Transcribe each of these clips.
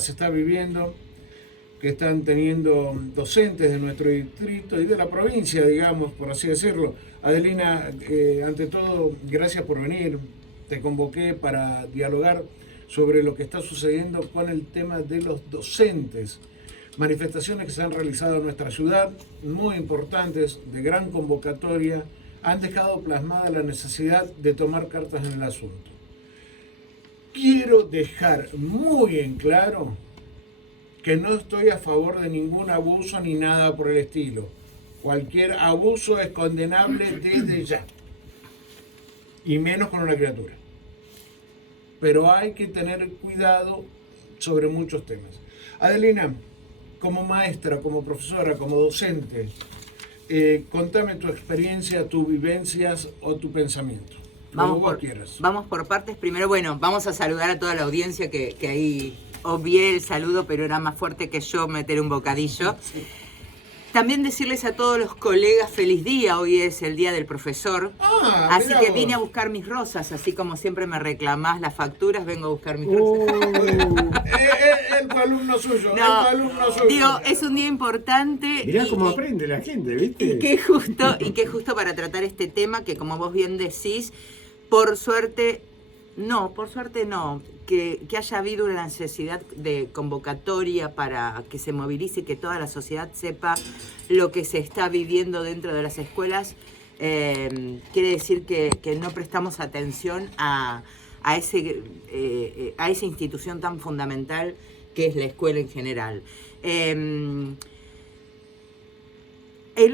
se está viviendo, que están teniendo docentes de nuestro distrito y de la provincia, digamos, por así decirlo. Adelina, ante todo, gracias por venir. Te convoqué para dialogar sobre lo que está sucediendo con el tema de los docentes. Manifestaciones que se han realizado en nuestra ciudad, muy importantes, de gran convocatoria, han dejado plasmada la necesidad de tomar cartas en el asunto. Quiero dejar muy en claro que no estoy a favor de ningún abuso ni nada por el estilo. Cualquier abuso es condenable desde ya, y menos con una criatura. Pero hay que tener cuidado sobre muchos temas. Adelina, como maestra, como profesora, como docente, contame tu experiencia, tus vivencias o tu pensamiento. Vamos por partes. Primero, bueno, vamos a saludar a toda la audiencia que ahí obvié el saludo, pero era más fuerte que yo meter un bocadillo. Sí. También decirles a todos los colegas feliz día, hoy es el día del profesor, así que vine a buscar mis rosas, así como siempre me reclamás las facturas, vengo a buscar mis rosas. El alumno suyo, no, el alumno suyo. Digo, es un día importante. Mirá cómo aprende la gente, ¿viste? Y que justo para tratar este tema que, como vos bien decís, por suerte no, que haya habido una necesidad de convocatoria para que se movilice y que toda la sociedad sepa lo que se está viviendo dentro de las escuelas, quiere decir que no prestamos atención a esa institución tan fundamental que es la escuela en general. El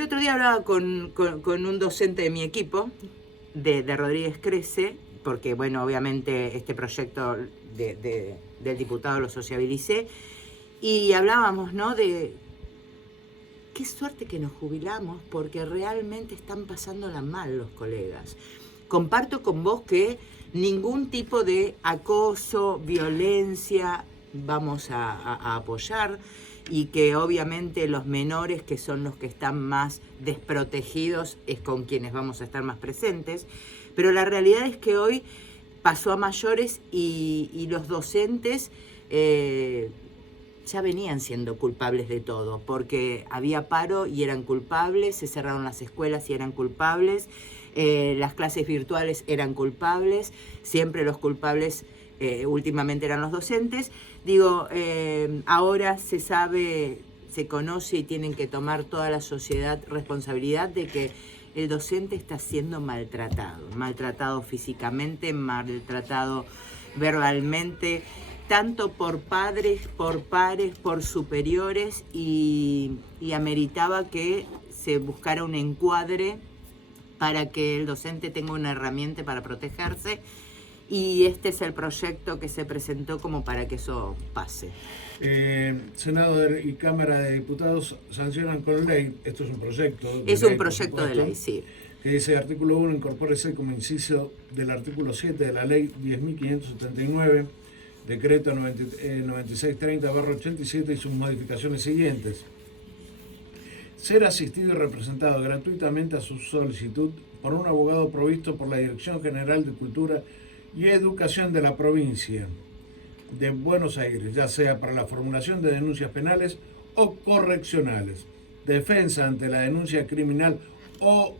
otro día hablaba con un docente de mi equipo, de Rodríguez Crece, porque, bueno, obviamente este proyecto del diputado lo sociabilicé, y hablábamos, ¿no?, de qué suerte que nos jubilamos, porque realmente están pasándola mal los colegas. Comparto con vos que ningún tipo de acoso, violencia vamos a apoyar, y que obviamente los menores, que son los que están más desprotegidos, es con quienes vamos a estar más presentes. Pero la realidad es que hoy pasó a mayores y los docentes ya venían siendo culpables de todo, porque había paro y eran culpables, se cerraron las escuelas y eran culpables, las clases virtuales eran culpables, siempre los culpables últimamente eran los docentes. Digo, ahora se sabe, se conoce y tienen que tomar toda la sociedad responsabilidad de que el docente está siendo maltratado físicamente, maltratado verbalmente, tanto por padres, por pares, por superiores, y ameritaba que se buscara un encuadre para que el docente tenga una herramienta para protegerse, y este es el proyecto que se presentó como para que eso pase. Senado y Cámara de Diputados sancionan con ley, esto es un proyecto. Es un proyecto de ley, sí. Que dice: artículo 1, incorpórese como inciso del artículo 7 de la ley 10.579, decreto 9630/87 y sus modificaciones siguientes. Ser asistido y representado gratuitamente a su solicitud por un abogado provisto por la Dirección General de Cultura y Educación de la provincia de Buenos Aires, ya sea para la formulación de denuncias penales o correccionales, defensa ante la denuncia criminal o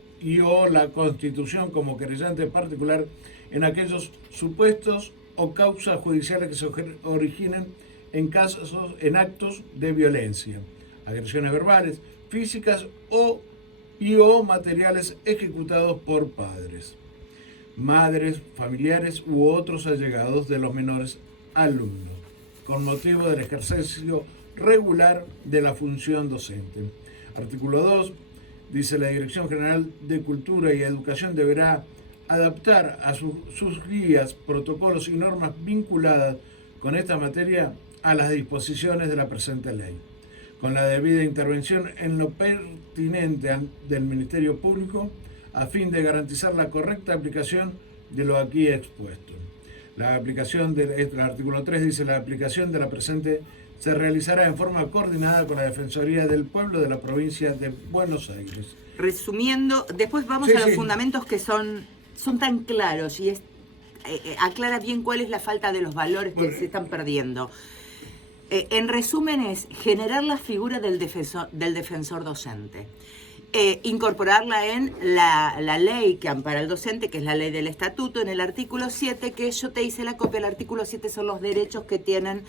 la constitución como querellante particular en aquellos supuestos o causas judiciales que se originen en actos de violencia, agresiones verbales, físicas o materiales ejecutados por padres, madres, familiares u otros allegados de los menores alumnos, con motivo del ejercicio regular de la función docente. Artículo 2, dice: la Dirección General de Cultura y Educación deberá adaptar a sus guías, protocolos y normas vinculadas con esta materia a las disposiciones de la presente ley, con la debida intervención en lo pertinente del Ministerio Público, a fin de garantizar la correcta aplicación de lo aquí expuesto. La aplicación del artículo 3 dice: la aplicación de la presente se realizará en forma coordinada con la Defensoría del Pueblo de la provincia de Buenos Aires. Resumiendo, después vamos a los fundamentos que son tan claros y aclara bien cuál es la falta de los valores que se están perdiendo. En resumen es generar la figura del defensor docente. Incorporarla en la ley que ampara al docente, que es la ley del estatuto, en el artículo 7, que yo te hice la copia, el artículo 7 son los derechos que tienen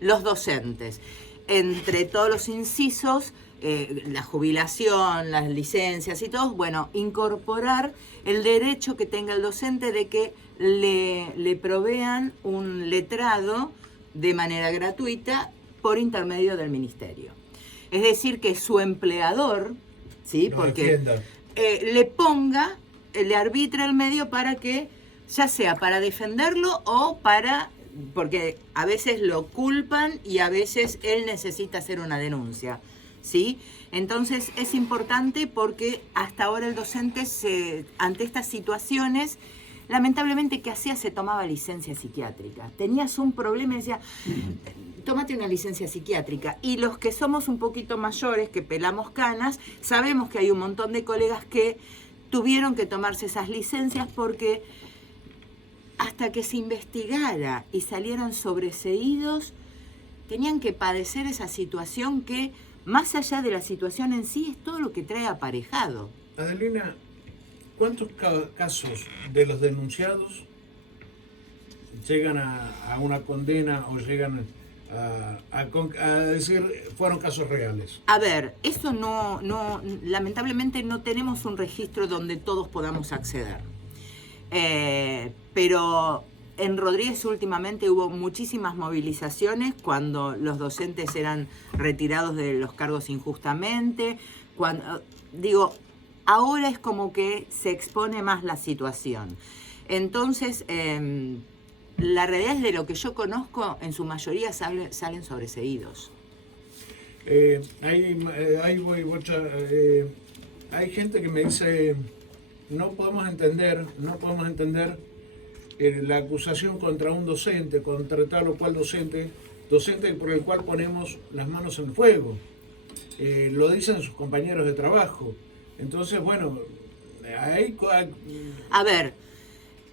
los docentes. Entre todos los incisos, la jubilación, las licencias y todo, bueno, incorporar el derecho que tenga el docente de que le provean un letrado de manera gratuita por intermedio del ministerio. Es decir, que su empleador, ¿sí? Porque le ponga, le arbitre el medio para que, ya sea para defenderlo o para, porque a veces lo culpan y a veces él necesita hacer una denuncia, ¿sí? Entonces es importante porque hasta ahora el docente, ante estas situaciones, lamentablemente, ¿qué hacía? Se tomaba licencia psiquiátrica. Tenías un problema y decía, tómate una licencia psiquiátrica. Y los que somos un poquito mayores, que pelamos canas, sabemos que hay un montón de colegas que tuvieron que tomarse esas licencias porque hasta que se investigara y salieran sobreseídos, tenían que padecer esa situación que, más allá de la situación en sí, es todo lo que trae aparejado. Adelina, ¿cuántos casos de los denunciados llegan a una condena o llegan a decir fueron casos reales? A ver, eso no, lamentablemente no tenemos un registro donde todos podamos acceder. Pero en Rodríguez últimamente hubo muchísimas movilizaciones cuando los docentes eran retirados de los cargos injustamente. Ahora es como que se expone más la situación. Entonces, la realidad es de lo que yo conozco, en su mayoría salen sobreseídos. Hay gente que me dice, no podemos entender la acusación contra un docente, contra tal o cual docente por el cual ponemos las manos en fuego. Lo dicen sus compañeros de trabajo. Entonces, bueno, ahí... A ver,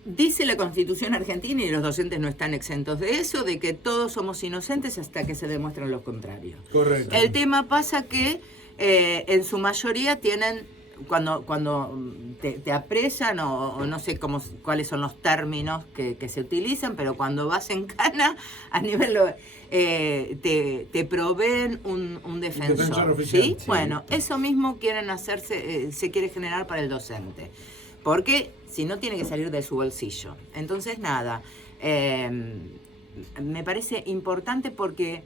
dice la Constitución argentina, y los docentes no están exentos de eso, de que todos somos inocentes hasta que se demuestren lo contrario. Correcto. El tema pasa que en su mayoría tienen, cuando te apresan, o no sé cuáles son los términos que se utilizan, pero cuando vas en cana, a nivel... te proveen un defensor, oficial. ¿sí? Bueno, eso mismo quieren hacerse, se quiere generar para el docente, porque si no tiene que salir de su bolsillo. Entonces, nada, me parece importante porque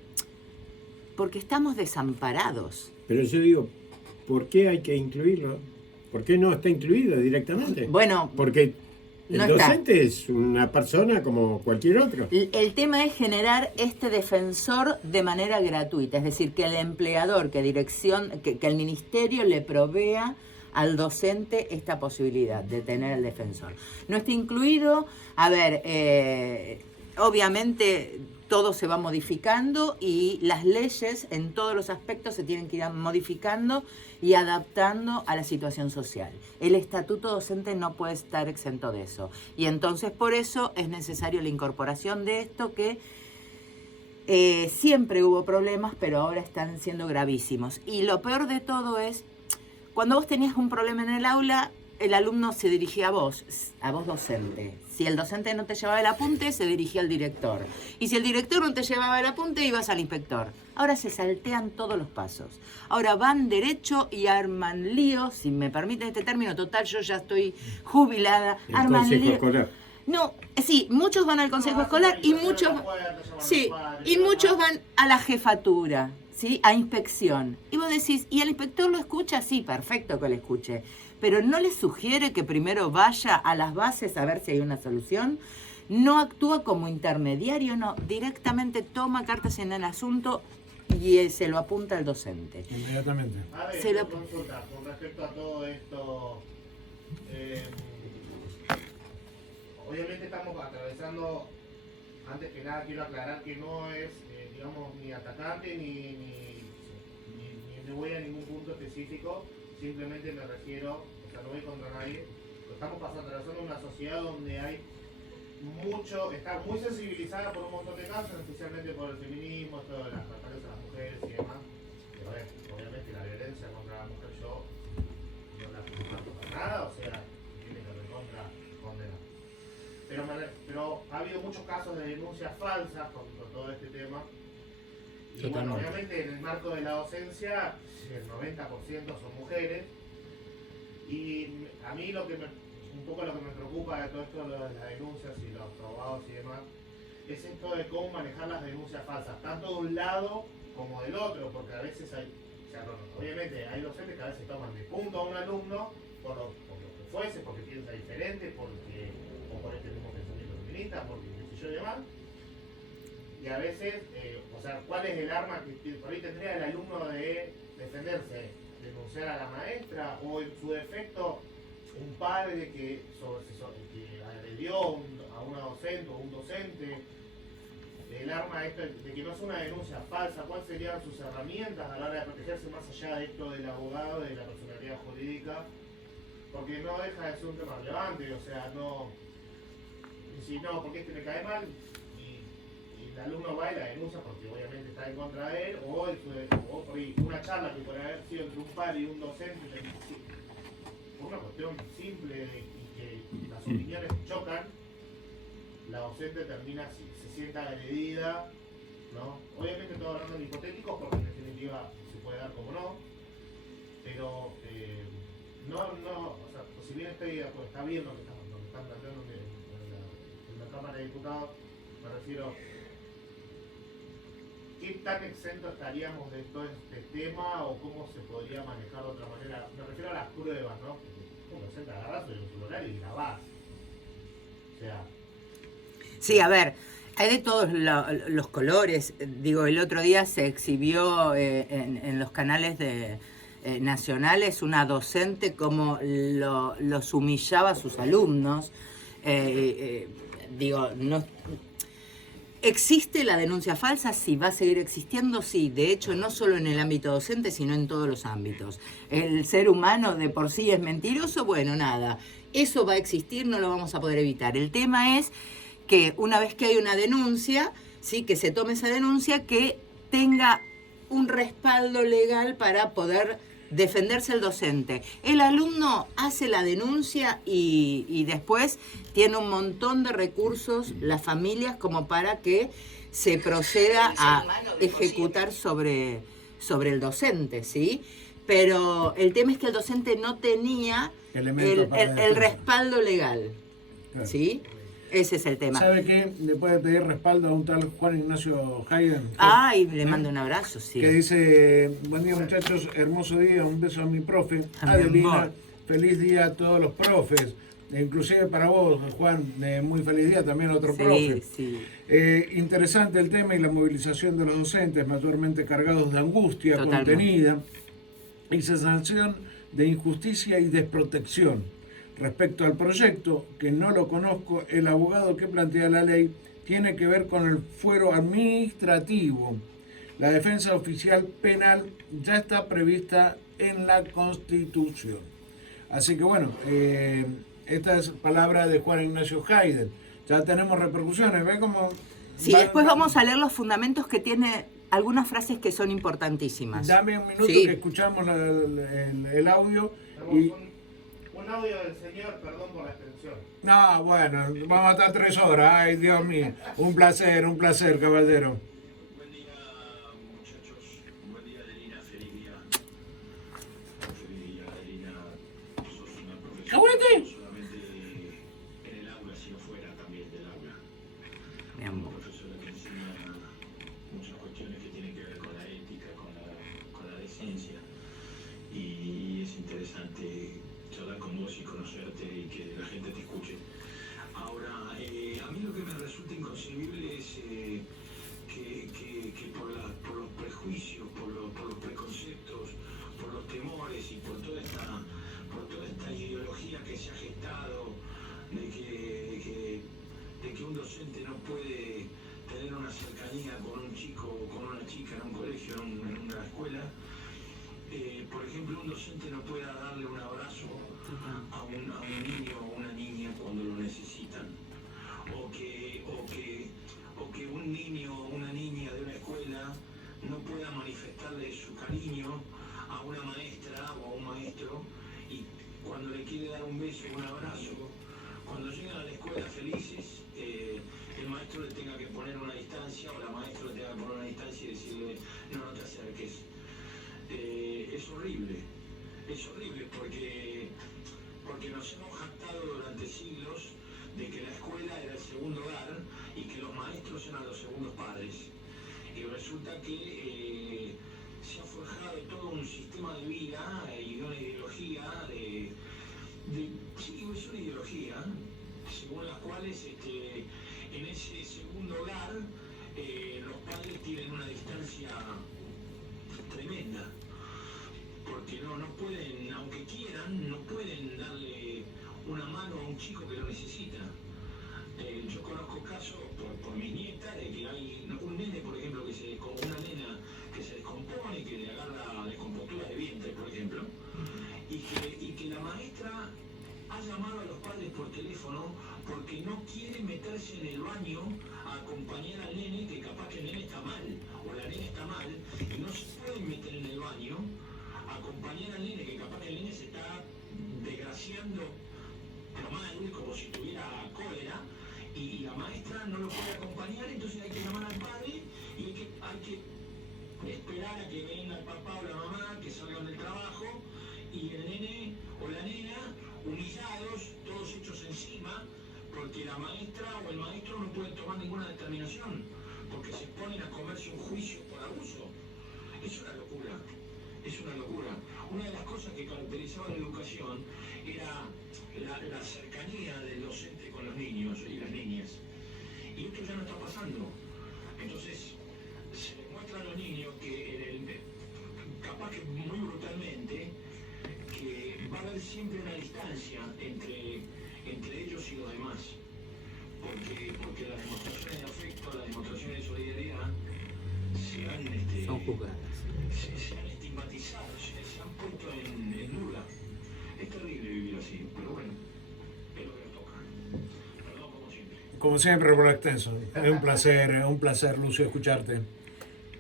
estamos desamparados. Pero yo digo, ¿por qué hay que incluirlo? ¿Por qué no está incluido directamente? Bueno, porque el no docente es una persona como cualquier otro. El tema es generar este defensor de manera gratuita, es decir, que el empleador, que el ministerio le provea al docente esta posibilidad de tener el defensor. No está incluido, a ver, obviamente todo se va modificando y las leyes en todos los aspectos se tienen que ir modificando y adaptando a la situación social. El estatuto docente no puede estar exento de eso. Y entonces por eso es necesario la incorporación de esto que siempre hubo problemas, pero ahora están siendo gravísimos. Y lo peor de todo es, cuando vos tenías un problema en el aula, el alumno se dirigía a vos docente. Si el docente no te llevaba el apunte, se dirigía al director. Y si el director no te llevaba el apunte, ibas al inspector. Ahora se saltean todos los pasos. Ahora van derecho y arman lío, si me permiten este término, total, yo ya estoy jubilada. El arman consejo lío. escolar. No, sí, muchos van al consejo escolar y muchos van a la jefatura, ¿sí? A inspección. Y vos decís, ¿y el inspector lo escucha? Sí, perfecto que lo escuche. Pero ¿no le sugiere que primero vaya a las bases a ver si hay una solución? No actúa como intermediario, no, directamente toma cartas en el asunto y se lo apunta al docente. Inmediatamente. A ver, Se lo... consulta con respecto a todo esto. Obviamente estamos atravesando, antes que nada quiero aclarar que no es, digamos, ni atacante ni me voy a ningún punto específico. Simplemente me refiero, o sea, no voy contra nadie, estamos atravesando una sociedad donde hay está muy sensibilizada por un montón de casos, especialmente por el feminismo, todas las cosas. muchos casos de denuncias falsas con todo este tema. Y bueno, Totalmente. obviamente en el marco de la docencia, el 90% son mujeres. Y a mí un poco lo que me preocupa de todo esto, lo de las denuncias y los robados y demás, es esto de cómo manejar las denuncias falsas, tanto de un lado como del otro, porque a veces hay, o sea, obviamente hay docentes que a veces toman de punto a un alumno por lo que fuese, porque piensa diferente, o por este mismo pensamiento feminista, porque qué sé yo y demás. Y a veces, o sea, ¿cuál es el arma que por ahí tendría el alumno de defenderse? Denunciar a la maestra, o en su defecto un padre que agredió a una docente o un docente. El arma esto de que no es una denuncia falsa, ¿cuáles serían sus herramientas a la hora de protegerse más allá de esto del abogado, de la personalidad jurídica? Porque no deja de ser un tema relevante, o sea, no, si no, porque me cae mal, y el alumno va y la denuncia porque obviamente está en contra de él, o por ahí una charla que puede haber sido entre un padre y un docente, por una cuestión simple y que las opiniones chocan, la docente termina, si se sienta agredida, ¿no? Obviamente todo hablando en hipotéticos, porque en definitiva se puede dar como no, pero o sea, pues si bien está bien lo que están planteando en la Cámara de Diputados, me refiero, ¿qué tan exento estaríamos de todo este tema o cómo se podría manejar de otra manera? Me refiero a las pruebas, ¿no? Como docente agarrás el celular y grabás. O sea, Sí, a ver, hay de todos los colores. Digo, el otro día se exhibió en los canales nacionales una docente como los humillaba a sus alumnos. Digo, no... ¿Existe la denuncia falsa? Sí. ¿Va a seguir existiendo? Sí. De hecho, no solo en el ámbito docente, sino en todos los ámbitos. ¿El ser humano de por sí es mentiroso? Bueno, nada. Eso va a existir, no lo vamos a poder evitar. El tema es que una vez que hay una denuncia, ¿sí?, que se tome esa denuncia, que tenga un respaldo legal para poder defenderse el docente. El alumno hace la denuncia y después tiene un montón de recursos, las familias, como para que se proceda a ejecutar sobre el docente, ¿sí? Pero el tema es que el docente no tenía el respaldo legal, Claro. ¿sí? Ese es el tema. ¿Sabe qué? Le puede pedir respaldo a un tal Juan Ignacio Hayden. Ay, le mando un abrazo, sí. Que dice: buen día muchachos, hermoso día, un beso a mi profe, A mi Adelina, amor. feliz día a todos los profes, inclusive para vos, Juan, muy feliz día también a otro profe. Sí. Interesante el tema y la movilización de los docentes, mayormente cargados de angustia Totalmente. contenida y sensación de injusticia y desprotección. Respecto al proyecto, que no lo conozco, el abogado que plantea la ley tiene que ver con el fuero administrativo. La defensa oficial penal ya está prevista en la Constitución. Así que bueno, esta es palabra de Juan Ignacio Hayden. Ya tenemos repercusiones, ¿ve cómo? Sí, después vamos a leer los fundamentos, que tiene algunas frases que son importantísimas. Dame un minuto, Sí. que escuchamos el audio. tenemos Y, un audio del señor, perdón por la extensión. no, bueno, vamos a estar 3 horas. Ay, Dios mío. Un placer, caballero. Buen día, muchachos. Buen día, Adelina. Feliz día. Feliz día, Adelina. Sos una profesora ¡Aguante! no solamente en el aula, sino fuera también del aula. Mi amor. Una profesora que enseña muchas cuestiones que tienen que ver con la ética, con la decencia. Y es interesante charlar con vos y conocerte y que la gente te escuche. Ahora, a mí lo que me resulta inconcebible es que por los prejuicios, por los preconceptos, por los temores y por toda esta ideología que se ha gestado de que un docente no puede tener una cercanía con un chico o con una chica en un colegio, en una escuela. Por ejemplo, un docente no pueda darle un abrazo a un niño o una niña cuando lo necesitan, o que un niño o una niña de una escuela no pueda manifestarle su cariño a una maestra o a un maestro, y cuando le quiere dar un beso o un abrazo, cuando llegan a la escuela felices, el maestro le tenga que poner una distancia o la maestra le tenga que poner una distancia y decirle, no te acerques. Es horrible porque nos hemos jactado durante siglos de que la escuela era el segundo hogar y que los maestros eran los segundos padres. Y resulta que se ha forjado todo un sistema de vida y una ideología sí, es una ideología, según las cuales en ese segundo hogar los padres tienen una distancia tremenda, porque no pueden, aunque quieran, no pueden darle una mano a un chico que lo necesita. Yo conozco casos por mi nieta de que hay un nene, por ejemplo, una nena que se descompone, que le agarra descompostura de vientre, por ejemplo, y que la maestra ha llamado a los padres por teléfono porque no quiere meterse en el baño a acompañar al nene, que capaz que el nene está mal, o la nena está mal, y no se pueden meter en el baño a acompañar al nene, que capaz que el nene se está desgraciando mal, como si tuviera cólera, y la maestra no lo puede acompañar, entonces hay que llamar al padre y hay que esperar a que venga el papá o la mamá, que salgan del trabajo, y el nene o la nena, humillados, todos hechos encima, porque la maestra o el maestro no pueden tomar ninguna determinación, porque se ponen a comerse un juicio por abuso. Es una locura, es una locura. Una de las cosas que caracterizaba la educación era la cercanía del docente con los niños y las niñas. Y esto ya no está pasando. Entonces, se les muestra a los niños que capaz que muy brutalmente, que va a haber siempre una distancia entre ellos y los demás. Porque las demostraciones de afecto, las demostraciones de solidaridad Son juzgadas. se han estigmatizado, se han puesto en duda. Es terrible vivir así, pero bueno, es lo que nos toca. Perdón, como siempre. Como siempre, por extenso. Es un placer, Lucio, escucharte.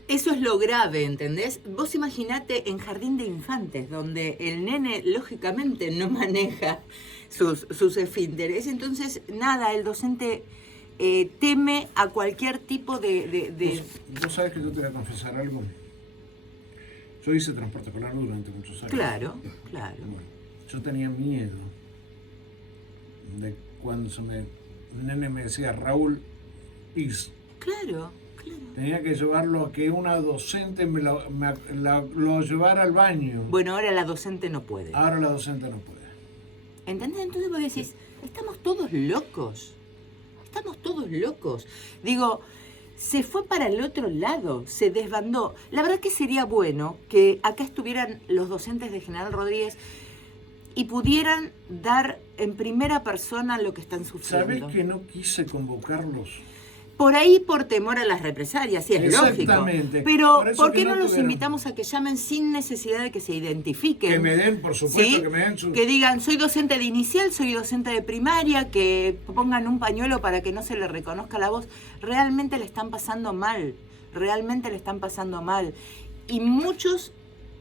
Eso es lo grave, ¿entendés? Vos imaginate en jardín de infantes, donde el nene lógicamente no maneja sus esfínteres. Entonces, nada, el docente teme a cualquier tipo de... ¿Vos sabés que yo te voy a confesar algo? Yo hice transporte escolar durante muchos años. Claro, claro. Bueno, yo tenía miedo de cuando el nene me decía, Raúl, pis. Claro, claro. Tenía que llevarlo a que una docente lo llevara al baño. Bueno, ahora la docente no puede. Ahora la docente no puede. ¿Entendés? Entonces vos decís, estamos todos locos. Estamos todos locos. Digo, se fue para el otro lado, se desbandó. La verdad que sería bueno que acá estuvieran los docentes de General Rodríguez y pudieran dar en primera persona lo que están sufriendo. ¿Sabés que no quise convocarlos? Por ahí por temor a las represalias, sí, es Exactamente. lógico. Pero, Por eso ¿por qué que no no los tuvieron. invitamos a que llamen sin necesidad de que se identifiquen? Que me den, por supuesto, ¿Sí? que me den su... Que digan, soy docente de inicial, soy docente de primaria, que pongan un pañuelo para que no se le reconozca la voz. Realmente le están pasando mal, realmente le están pasando mal. Y muchos,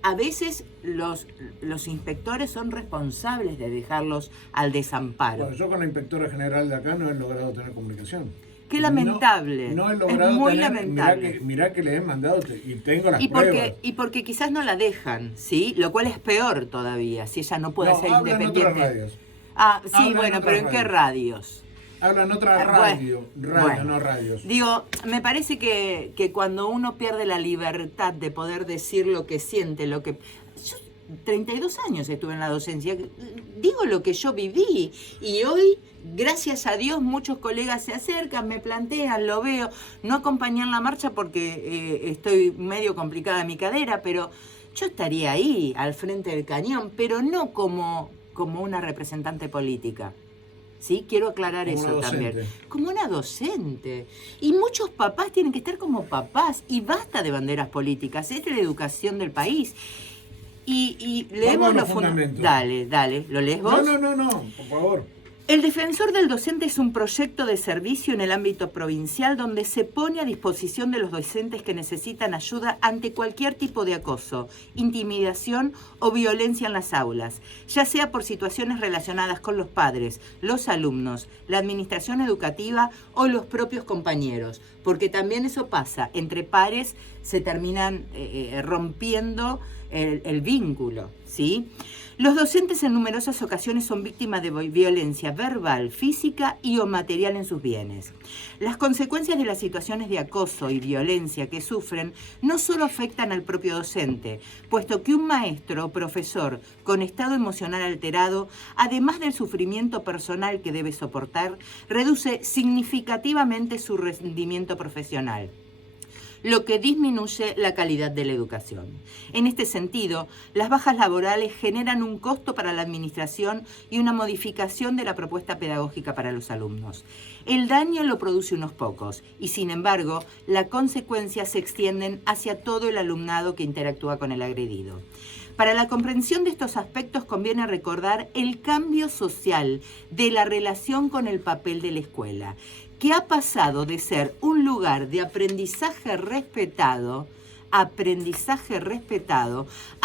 a veces, los inspectores son responsables de dejarlos al desamparo. Bueno, yo con la inspectora general de acá no he logrado tener comunicación. Qué lamentable. No he logrado es muy tener... lamentable. Mirá que le he mandado y tengo las pruebas. Y porque quizás no la dejan, ¿sí? Lo cual es peor todavía, si ella no puede ser habla independiente. En otras radios. Ah, sí, Habla en bueno, pero ¿en otras qué radios? Habla en otra Bueno, radio, bueno. no radios. Digo, me parece que cuando uno pierde la libertad de poder decir lo que siente, lo que... Yo 32 años estuve en la docencia, digo lo que yo viví y hoy, gracias a Dios, muchos colegas se acercan, me plantean, lo veo, no acompañé en la marcha porque estoy medio complicada de mi cadera, pero yo estaría ahí, al frente del cañón, pero no como una representante política. ¿Sí? Quiero aclarar Como eso una también. docente. Como una docente. Y muchos papás tienen que estar como papás. Y basta de banderas políticas. Esta es la educación del país. Y leemos Vamos a los los fundamentos. fundamentos. Dale, ¿lo lees vos? No, por favor. El Defensor del Docente es un proyecto de servicio en el ámbito provincial donde se pone a disposición de los docentes que necesitan ayuda ante cualquier tipo de acoso, intimidación o violencia en las aulas, ya sea por situaciones relacionadas con los padres, los alumnos, la administración educativa o los propios compañeros, porque también eso pasa, entre pares se terminan rompiendo el vínculo, ¿sí? Los docentes en numerosas ocasiones son víctimas de violencia verbal, física y o material en sus bienes. Las consecuencias de las situaciones de acoso y violencia que sufren no solo afectan al propio docente, puesto que un maestro o profesor con estado emocional alterado, además del sufrimiento personal que debe soportar, reduce significativamente su rendimiento profesional, lo que disminuye la calidad de la educación. En este sentido, las bajas laborales generan un costo para la administración y una modificación de la propuesta pedagógica para los alumnos. El daño lo produce unos pocos y, sin embargo, las consecuencias se extienden hacia todo el alumnado que interactúa con el agredido. Para la comprensión de estos aspectos conviene recordar el cambio social de la relación con el papel de la escuela, que ha pasado de ser un lugar de aprendizaje respetado, a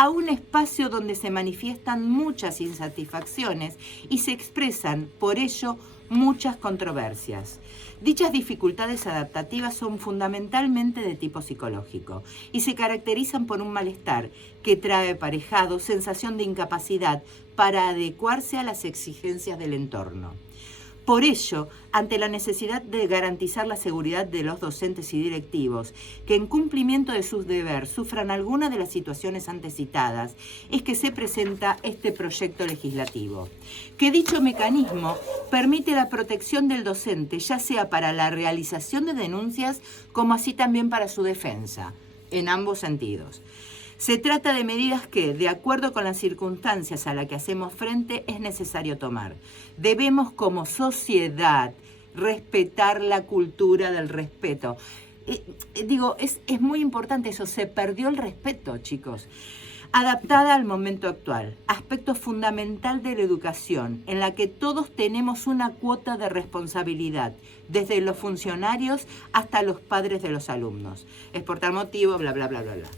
un espacio donde se manifiestan muchas insatisfacciones y se expresan, por ello, muchas controversias. Dichas dificultades adaptativas son fundamentalmente de tipo psicológico y se caracterizan por un malestar que trae aparejado sensación de incapacidad para adecuarse a las exigencias del entorno. Por ello, ante la necesidad de garantizar la seguridad de los docentes y directivos, que en cumplimiento de sus deberes sufran alguna de las situaciones antes citadas, es que se presenta este proyecto legislativo, que dicho mecanismo permite la protección del docente, ya sea para la realización de denuncias, como así también para su defensa, en ambos sentidos. Se trata de medidas que, de acuerdo con las circunstancias a las que hacemos frente, es necesario tomar. Debemos, como sociedad, respetar la cultura del respeto. Es muy importante eso, se perdió el respeto, chicos. Adaptada al momento actual, aspecto fundamental de la educación, en la que todos tenemos una cuota de responsabilidad, desde los funcionarios hasta los padres de los alumnos. Es por tal motivo, bla, bla, bla, bla, bla.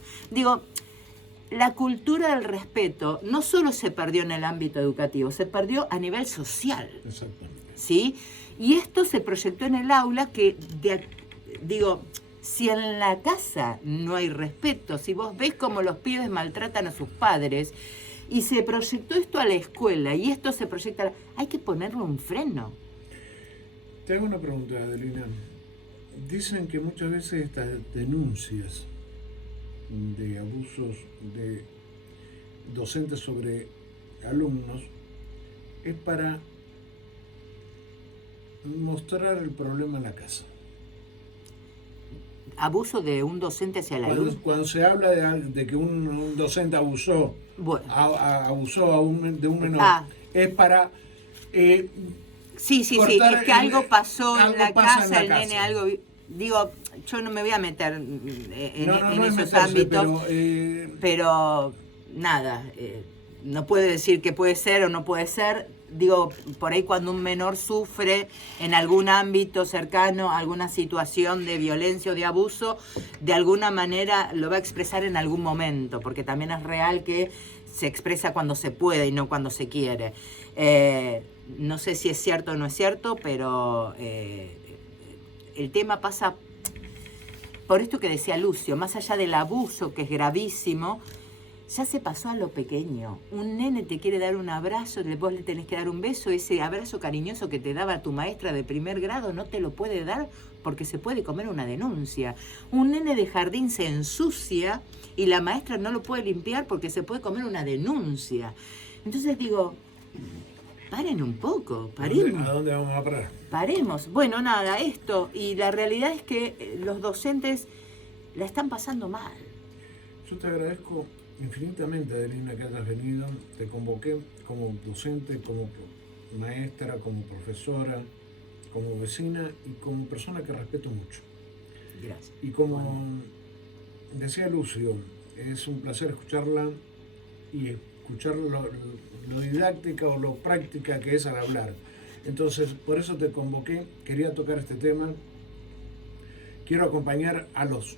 La cultura del respeto no solo se perdió en el ámbito educativo, se perdió a nivel social. Exactamente. ¿Sí? Y esto se proyectó en el aula si en la casa no hay respeto, si vos ves cómo los pibes maltratan a sus padres, y se proyectó esto a la escuela, y esto se proyecta, hay que ponerle un freno. Te hago una pregunta, Adelina. Dicen que muchas veces estas denuncias de abusos de docentes sobre alumnos es para mostrar el problema en la casa. Abuso de un docente hacia el alumno. Cuando se habla de que un docente abusó, de un menor, es para sí, es que algo pasó en la casa, el nene algo... yo no me voy a meter en esos ámbitos, pero nada, no puede decir que puede ser o no puede ser. Por ahí cuando un menor sufre en algún ámbito cercano, alguna situación de violencia o de abuso, de alguna manera lo va a expresar en algún momento, porque también es real que se expresa cuando se puede y no cuando se quiere. No sé si es cierto o no es cierto, pero el tema pasa por esto que decía Lucio, más allá del abuso, que es gravísimo, ya se pasó a lo pequeño. Un nene te quiere dar un abrazo, vos le tenés que dar un beso, ese abrazo cariñoso que te daba tu maestra de primer grado no te lo puede dar porque se puede comer una denuncia. Un nene de jardín se ensucia y la maestra no lo puede limpiar porque se puede comer una denuncia. Entonces paren un poco, paremos. ¿A dónde vamos a parar? Paremos. Bueno, nada, esto. Y la realidad es que los docentes la están pasando mal. Yo te agradezco infinitamente, Adelina, que hayas venido. Te convoqué como docente, como maestra, como profesora, como vecina y como persona que respeto mucho. Gracias. Y como decía Lucio, es un placer escucharla y escuchar lo didáctica o lo práctica que es al hablar. Entonces, por eso te convoqué, quería tocar este tema. Quiero acompañar a los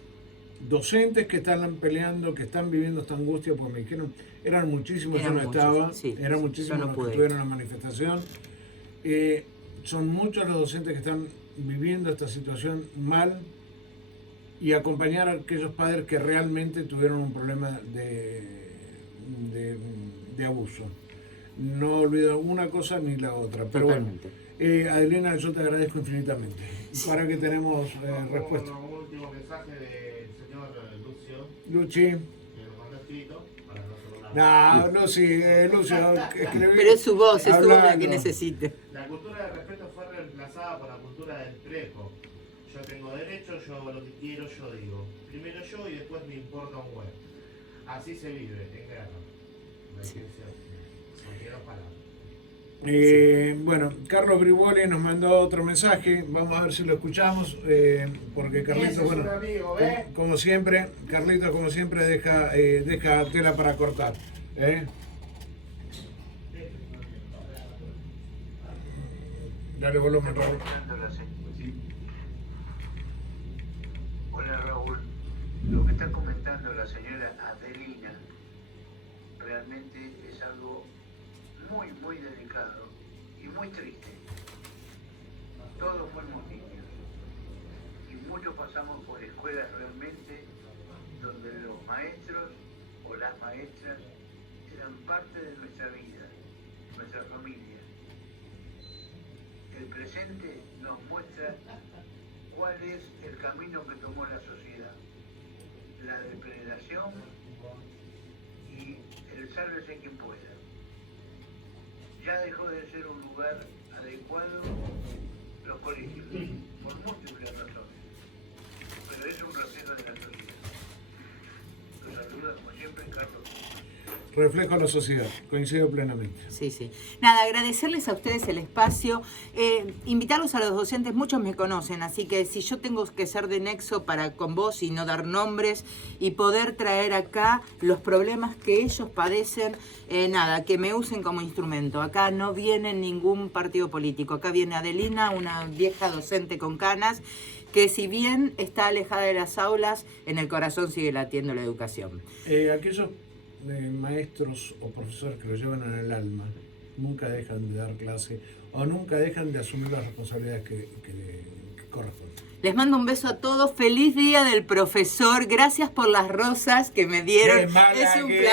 docentes que están peleando, que están viviendo esta angustia, porque me dijeron, eran muchísimos, yo no estaba, eran muchísimos los que estuvieron en la manifestación. Son muchos los docentes que están viviendo esta situación mal, y acompañar a aquellos padres que realmente tuvieron un problema de abuso. No olvido una cosa ni la otra, pero Totalmente. bueno, Adelina, yo te agradezco infinitamente. Para que tenemos respuesta. Un último mensaje del señor Lucio, Luchi. que nos mandó escrito, para no solo No, Lucio, escribí. Pero es su voz, es su voz la que hablando. necesite. La cultura del respeto fue reemplazada por la cultura del preco. Yo tengo derecho, yo hago lo que quiero, yo digo. Primero yo y después me importa un huevo. Así se vive en guerra. La ciencia, con quiero palabras. Bueno, Carlos Brivoli nos mandó otro mensaje, vamos a ver si lo escuchamos, porque Carlitos, Ese es bueno, un amigo, ¿eh? como siempre, Carlitos como siempre deja tela para cortar. Dale volumen, Raúl. Hola Raúl, lo que está comentando la señora Adelina realmente es algo muy delicado y muy triste. Todos fuimos niños y muchos pasamos por escuelas realmente donde los maestros o las maestras eran parte de nuestra vida, nuestra familia. El presente nos muestra cuál es el camino que tomó la sociedad, la depredación y el sálvese quien pueda. Ya dejó de ser un lugar adecuado los colegios, por múltiples razones, pero es un reflejo de la sociedad. Los saluda como siempre Carlos. Reflejo a la sociedad, coincido plenamente. Sí, sí. Nada, agradecerles a ustedes el espacio, invitarlos a los docentes, muchos me conocen, así que si yo tengo que ser de nexo para con vos y no dar nombres y poder traer acá los problemas que ellos padecen, nada, que me usen como instrumento. Acá no viene ningún partido político, acá viene Adelina, una vieja docente con canas, que si bien está alejada de las aulas, en el corazón sigue latiendo la educación. Aquellos maestros o profesores que lo llevan en el alma nunca dejan de dar clase o nunca dejan de asumir las responsabilidades que corresponden. Les mando un beso a todos, feliz día del profesor, gracias por las rosas que me dieron, ¡Qué mala es un que placer.